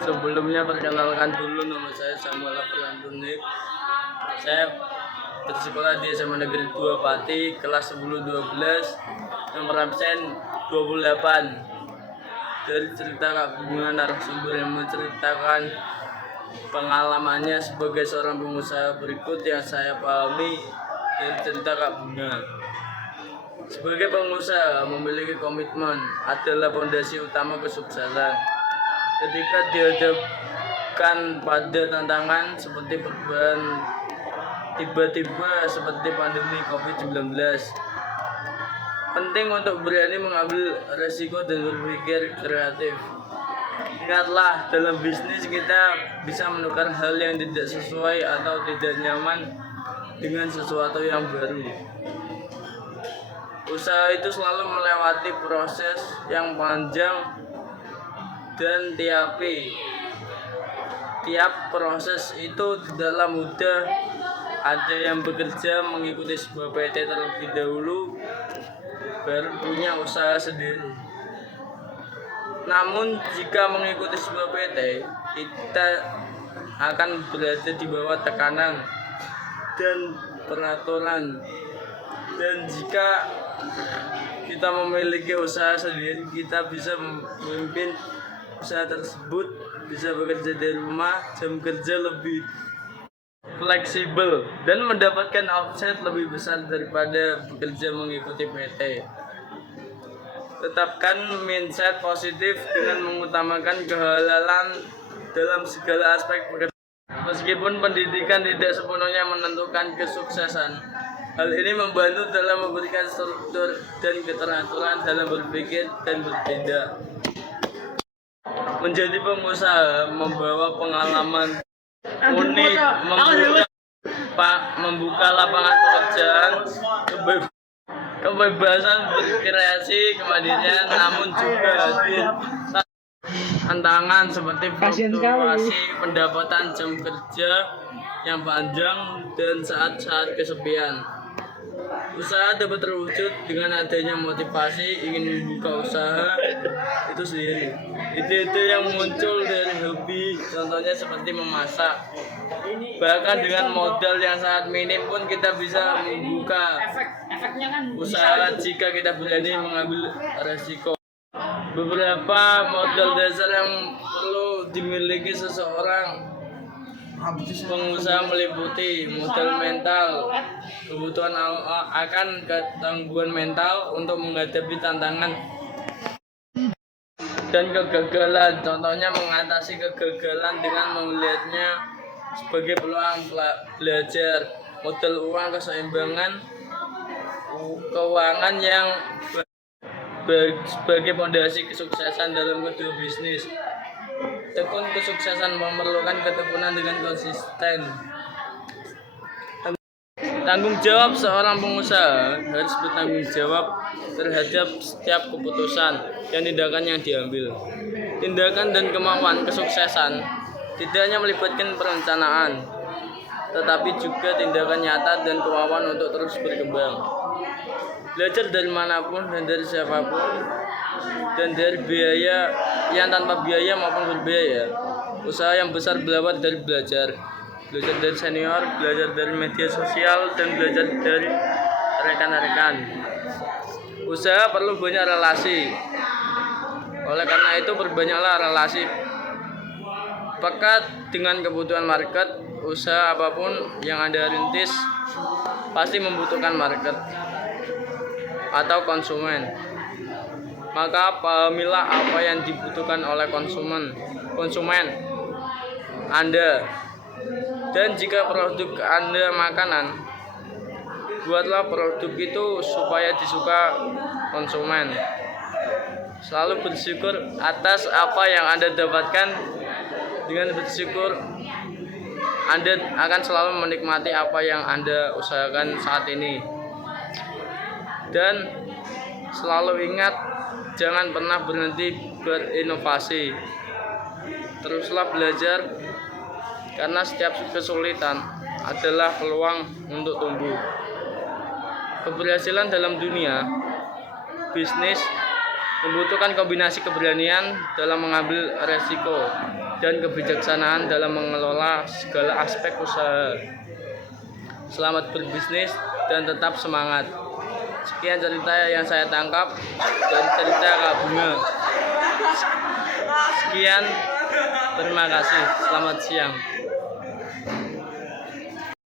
Sebelumnya perkenalkan dulu, nama saya Samuel Afriantunik. Saya bersekolah di SMA Negeri 2 Pati, kelas 10-12, nomor absen 28. Dari cerita Kak Bunga, narasumber yang menceritakan pengalamannya sebagai seorang pengusaha berikut yang saya pahami dari cerita Kak Bunga. Sebagai pengusaha, memiliki komitmen adalah fondasi utama kesuksesan. Ketika dihadapkan pada tantangan seperti perubahan tiba-tiba seperti pandemi COVID-19, penting untuk berani mengambil resiko dan berpikir kreatif. Ingatlah, dalam bisnis kita bisa menukar hal yang tidak sesuai atau tidak nyaman dengan sesuatu yang baru. Usaha itu selalu melewati proses yang panjang dan tiap proses itu tidaklah mudah. Ada yang bekerja mengikuti sebuah PT terlebih dahulu, baru punya usaha sendiri. Namun jika mengikuti sebuah PT, kita akan berada di bawah tekanan dan peraturan. Dan jika kita memiliki usaha sendiri, kita bisa memimpin usaha tersebut, bisa bekerja dari rumah, jam kerja lebih fleksibel, dan mendapatkan offset lebih besar daripada bekerja mengikuti PT. Tetapkan mindset positif dengan mengutamakan kehalalan dalam segala aspek pekerjaan. Meskipun pendidikan tidak sepenuhnya menentukan kesuksesan, hal ini membantu dalam memberikan struktur dan keteraturan dalam berpikir dan bertindak. Menjadi pengusaha membawa pengalaman unik, membuka lapangan pekerjaan, kebebasan berkreasi, kemandirian, namun juga hadir tantangan seperti fluktuasi pendapatan, jam kerja yang panjang, dan saat-saat kesepian. Usaha dapat terwujud dengan adanya motivasi ingin membuka usaha itu sendiri. Ide-ide yang muncul dari hobi, contohnya seperti memasak. Bahkan dengan modal yang sangat minim pun kita bisa membuka usaha jika kita berani mengambil resiko. Beberapa modal dasar yang perlu dimiliki seseorang pengusaha meliputi modal mental, kebutuhan akan ketangguhan mental untuk menghadapi tantangan dan kegagalan. Contohnya mengatasi kegagalan dengan melihatnya sebagai peluang belajar. Modal uang, keseimbangan keuangan yang sebagai fondasi kesuksesan dalam kedua bisnis. Tekun kesuksesan memerlukan ketekunan dengan konsisten. Tanggung jawab seorang pengusaha harus bertanggung jawab terhadap setiap keputusan dan tindakan yang diambil. Tindakan dan kemauan kesuksesan tidak hanya melibatkan perencanaan, tetapi juga tindakan nyata dan kemauan untuk terus berkembang. Belajar dari manapun dan dari siapapun, dan dari biaya yang tanpa biaya maupun berbiaya. Usaha yang besar berawal dari belajar dari senior, belajar dari media sosial, dan belajar dari rekan-rekan. Usaha perlu banyak relasi, oleh karena itu perbanyaklah relasi. Pekat dengan kebutuhan market. Usaha apapun yang Anda rintis pasti membutuhkan market atau konsumen. Maka pahamilah apa yang dibutuhkan oleh konsumen Anda. Dan jika produk Anda makanan, buatlah produk itu supaya disuka konsumen. Selalu bersyukur atas apa yang Anda dapatkan. Dengan bersyukur, Anda akan selalu menikmati apa yang Anda usahakan saat ini. Dan selalu ingat, jangan pernah berhenti berinovasi. Teruslah belajar, karena setiap kesulitan adalah peluang untuk tumbuh. Keberhasilan dalam dunia bisnis membutuhkan kombinasi keberanian dalam mengambil resiko dan kebijaksanaan dalam mengelola segala aspek usaha. Selamat berbisnis dan tetap semangat. Sekian cerita yang saya tangkap dari cerita Kak Bunga. Sekian, terima kasih. Selamat siang.